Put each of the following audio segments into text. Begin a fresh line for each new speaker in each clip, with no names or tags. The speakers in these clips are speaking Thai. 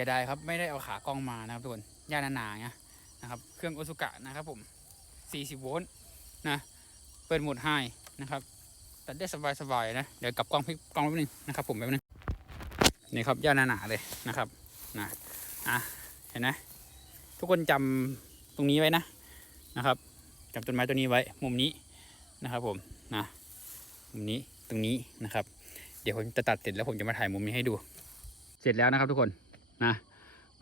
สียดายครับไม่ได้เอาขากล้องมานะครับทุกคนย่าหนาๆไงนะครับเครื่องโอซุกะนะครับผม 40 โวลต์นะเปิดโหมดไฮนะครับตัดได้สบายๆนะเดี๋ยวกลับกล้องพี่กล้องแป๊บนึงนะครับ ผมแป๊บนึงนี่ครับย่าหนาๆเลยนะครับนะอะเห็นไหมทุกคนจำตรงนี้ไว้นะนะครับจำต้นไม้ตัวนี้ไว้มุมนี้นะครับ ผมนะมุมนี้ตรงนี้นะครับ เดี๋ยวผมจะตัดเสร็จแล้วผมจะมาถ่ายมุมนี้ให้ดู เสร็จแล้วนะครับทุกคน นะ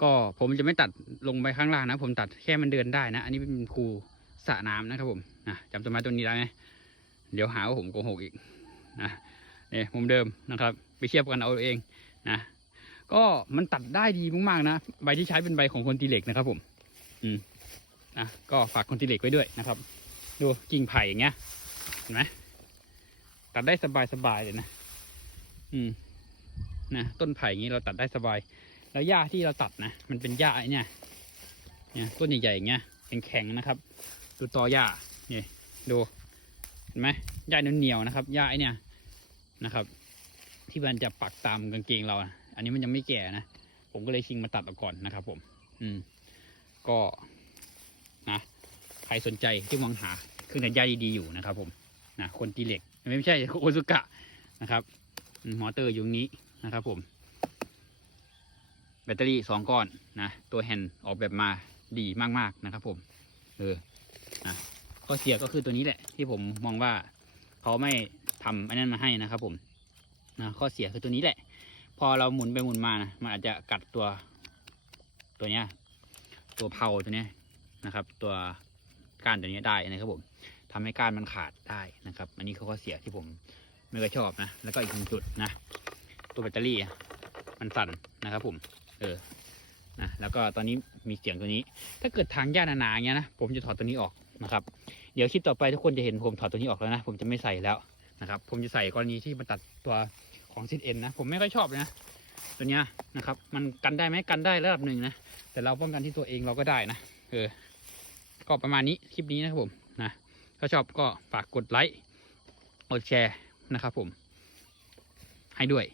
ก็ผมจะไม่ตัดลงไปข้างล่างนะ ผมตัดแค่มันเดินได้นะ อันนี้เป็นคูสระน้ำนะครับผมนะจำต้นไม้ต้นนี้ได้ไหมเดี๋ยวหาว่าผมโกหกอีกนะเนี่ยมุมเดิมนะครับ ไปเทียบกันเอาเองนะก็มันตัดได้ดีมากๆนะใบที่ใช้เป็นใบของคนตีเหล็กนะครับ ผม อืมนะก็ฝากคนตีเหล็กไว้ด้วยนะครับ ดูกิ่งไผ่อย่างเงี้ยเห็นไหมตัดได้สบายๆเลยนะ อืมนะต้นไผ่อย่างนี้เราตัดได้สบาย แล้วหญ้าที่เราตัดนะ มันเป็นหญ้าเนี่ยเนี่ยต้นใหญ่ๆอย่างเงี้ยแข็งๆนะครับ ดูตอหญ้านี่ดูเห็นไหมหญ้าเหนียวๆนะครับหญ้าเนี่ยนะครับ ที่มันจะปักตามกางเกงเรา อันนี้มันยังไม่แก่นะผมก็เลยชิงมาตัดออกก่อนนะครับ ผม อืม ก็นะใครสนใจที่มองหาเครื่องตัดหญ้าดีๆอยู่นะครับ ผมนะคนตีเหล็ก ไม่ใช่โอซุกะนะครับอืมอเตอร์อยู่นี้นะครับ ผม แบตเตอรี่สองก้อนนะตัวแฮนด์ออกแบบมาดีมากๆนะครับผมเออนะข้อเสียก็คือตัวนี้แหละ ที่ผมมองว่าเขาไม่ทำอันนั้นมาให้นะครับผมนะข้อเสียคือตัวนี้แหละ พอเราหมุนไปหมุนมานะมันอาจจะกัดตัวตัวเนี้ยตัวเพาตัวเนี้ยนะครับ ตัวก้านตัวนี้ได้นะครับผมทำให้ก้านมันขาดได้นะครับ อันนี้คือข้อเสียที่ผมไม่ค่อยชอบนะ แล้วก็อีกหนึ่งจุดนะ ตัวแบตเตอรี่มันสั่นนะครับผม เออนะแล้วก็ตอนนี้มีเสียงตัวนี้ ถ้าเกิดทางหญ้าหนาๆอย่างเงี้ยนะผมจะถอดตัวนี้ออกนะครับ เดี๋ยวคลิปต่อไปทุกคนจะเห็นผมถอดตัวนี้ออกแล้วนะ ผมจะไม่ใส่แล้วนะครับ ผมจะใส่กรณีที่มันตัดตัวของซิดเอ็นนะ ผมไม่ค่อยชอบเลยนะตัวเนี้ยนะครับ มันกันได้ไหมกันได้ระดับหนึ่งนะ แต่เราป้องกันที่ตัวเองเราก็ได้นะ เออ ก็ประมาณนี้คลิปนี้นะครับผมนะถ้าชอบก็ฝากกดไลค์ กดแชร์นะครับผม ให้ด้วย